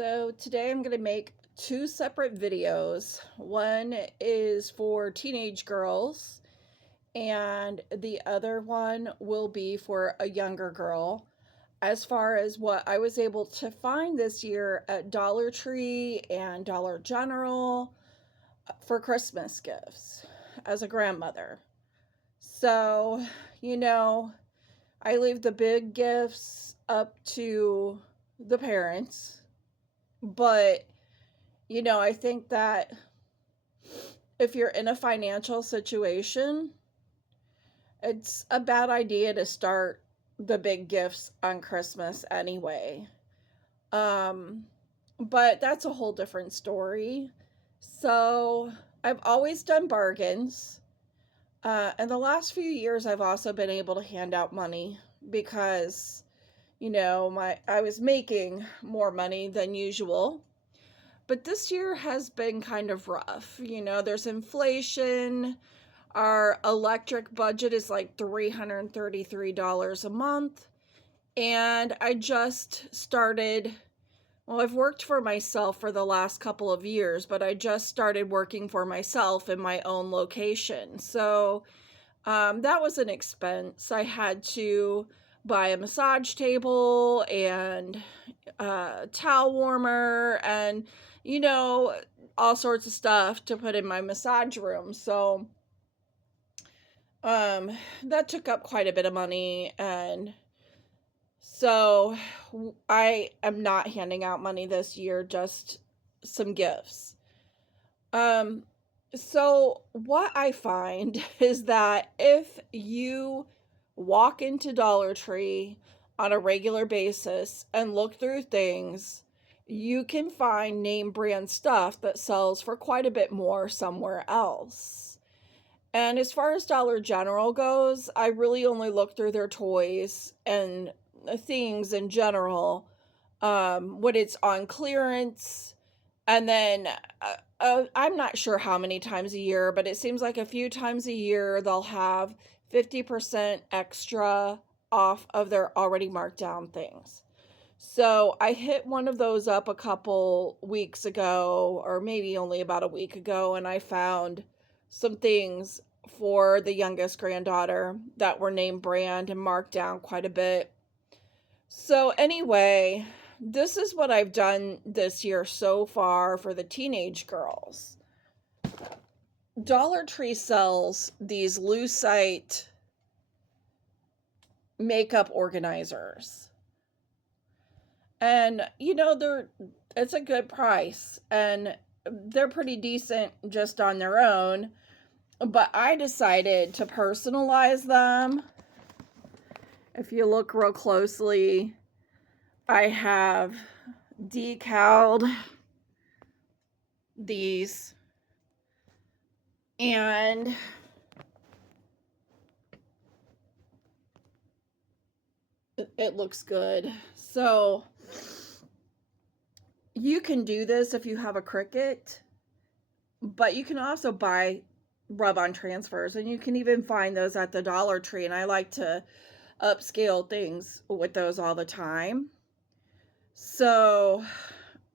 So today I'm going to make two separate videos. One is for teenage girls, and the other one will be for a younger girl. As far as what I was able to find this year at Dollar Tree and Dollar General for Christmas gifts as a grandmother. So, you know, I leave the big gifts up to the parents, but I think that if you're in a financial situation, it's a bad idea to start the big gifts on Christmas anyway. Um, but that's a whole different story. So I've always done bargains. In the last few years, I've also been able to hand out money because, I was making more money than usual. But this year has been kind of rough. There's inflation. Our electric budget is like $333 a month. And I just started, well, I've worked for myself for the last couple of years, but I just started working for myself in my own location. So that was an expense. I had to buy a massage table and a towel warmer and, all sorts of stuff to put in my massage room. So that took up quite a bit of money. And so I am not handing out money this year, just some gifts. So what I find is that if you walk into Dollar Tree on a regular basis and look through things, you can find name brand stuff that sells for quite a bit more somewhere else. And as far as Dollar General goes, I really only look through their toys and things in general when it's on clearance. And then I'm not sure how many times a year, but it seems like a few times a year they'll have 50% extra off of their already marked down things. So I hit one of those up a couple weeks ago, or maybe only about a week ago, and I found some things for the youngest granddaughter that were name brand and marked down quite a bit. So anyway, this is what I've done this year so far for the teenage girls. Dollar Tree sells these Lucite makeup organizers. And it's a good price and they're pretty decent just on their own, but I decided to personalize them. If you look real closely, I have decaled these, and it looks good. So you can do this if you have a Cricut, but you can also buy rub-on transfers, and you can even find those at the Dollar Tree, and I like to upscale things with those all the time. So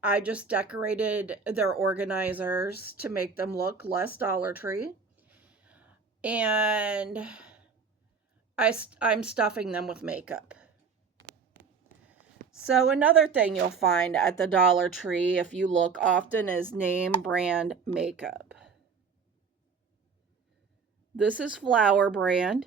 I just decorated their organizers to make them look less Dollar Tree, and I'm stuffing them with makeup. So another thing you'll find at the Dollar Tree if you look often is name brand makeup. This is Flower brand.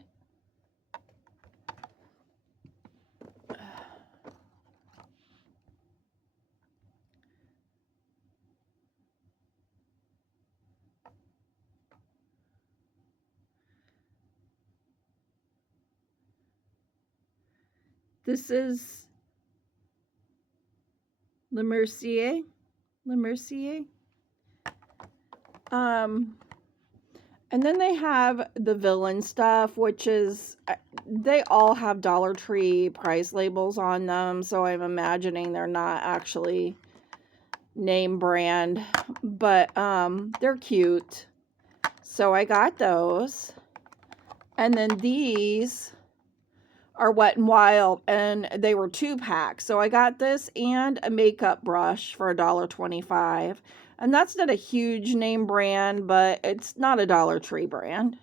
This is Le Mercier. And then they have the Villain stuff, which is, they all have Dollar Tree price labels on them, so I'm imagining they're not actually name brand, but they're cute. So I got those. And then these are Wet n Wild, and they were 2-pack. So I got this and a makeup brush for $1.25. And that's not a huge name brand, but it's not a Dollar Tree brand.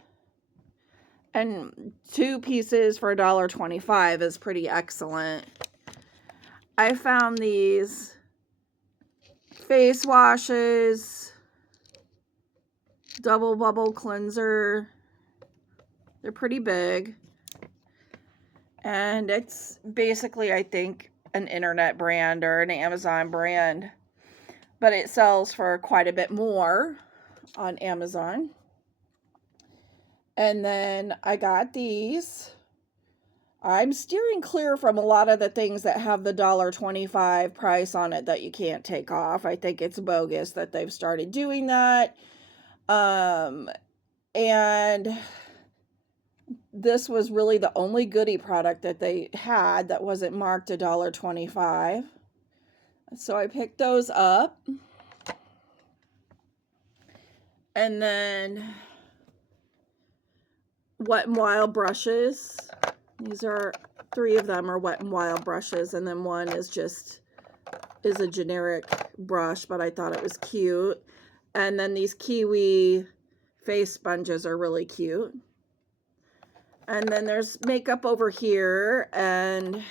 And 2 pieces for $1.25 is pretty excellent. I found these face washes, double bubble cleanser. They're pretty big. And it's basically, I think, an internet brand or an Amazon brand. But it sells for quite a bit more on Amazon. And then I got these. I'm steering clear from a lot of the things that have the $1.25 price on it that you can't take off. I think it's bogus that they've started doing that. And this was really the only goodie product that they had that wasn't marked $1.25. So I picked those up. And then Wet n Wild brushes. These are 3 of them are Wet n Wild brushes, and then one is a generic brush, but I thought it was cute. And then these Kiwi face sponges are really cute. And then there's makeup over here, and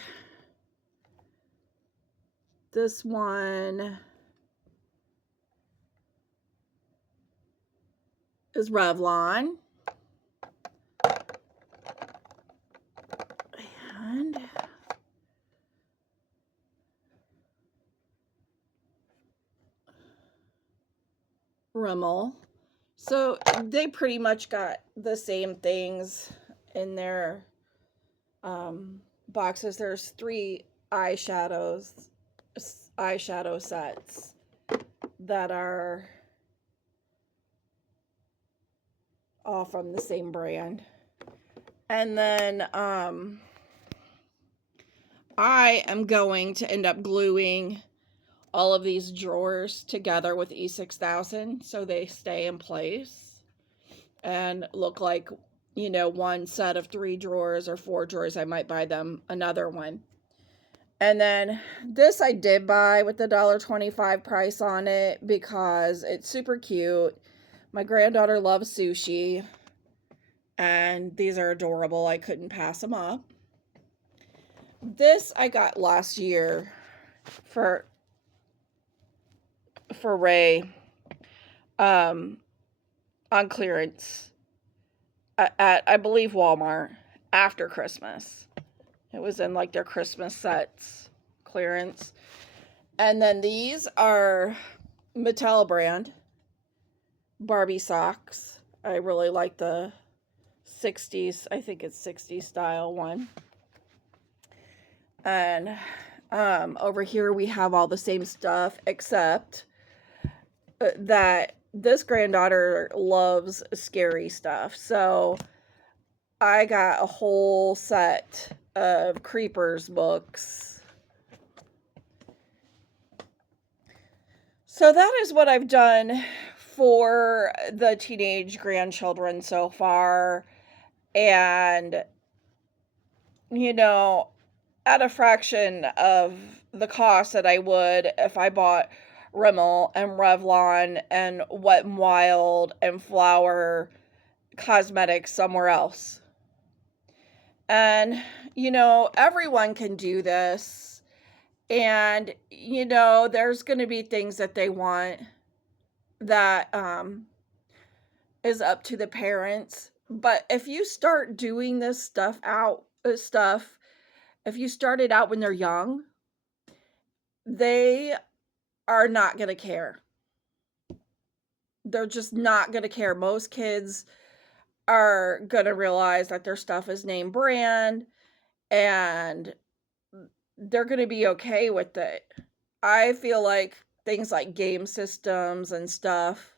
this one is Revlon. And Rimmel. So they pretty much got the same things in their boxes. There's 3 eyeshadow sets that are all from the same brand. And then I am going to end up gluing all of these drawers together with E6000 so they stay in place and look like, you know, one set of 3 drawers or 4 drawers. I might buy them another one. And then this I did buy with the $1.25 price on it because it's super cute. My granddaughter loves sushi, and these are adorable. I couldn't pass them up. This I got last year for Ray on clearance at I believe Walmart after Christmas. It was in like their Christmas sets clearance. And then these are Mattel brand Barbie socks. I really like the 60s, I think it's 60s style one. And over here we have all the same stuff, except that this granddaughter loves scary stuff. So I got a whole set of Creepers books. So that is what I've done for the teenage grandchildren so far. And, you know, at a fraction of the cost that I would if I bought Rimmel and Revlon and Wet n Wild and Flower cosmetics somewhere else. And, you know, everyone can do this. And, you know, there's going to be things that they want that is up to the parents. But if you start doing this stuff if you start it out when they're young, they are not going to care. They're just not going to care. Most kids are going to realize that their stuff is name brand, and they're going to be okay with it. I feel like things like game systems and stuff,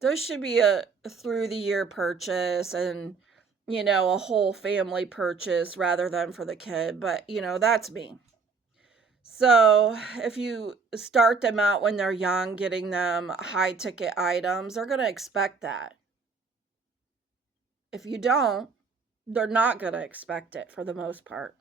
those should be a through the year purchase and, you know, a whole family purchase rather than for the kid. But, you know, that's me. So if you start them out when they're young, getting them high ticket items, they're going to expect that. If you don't, they're not going to expect it for the most part.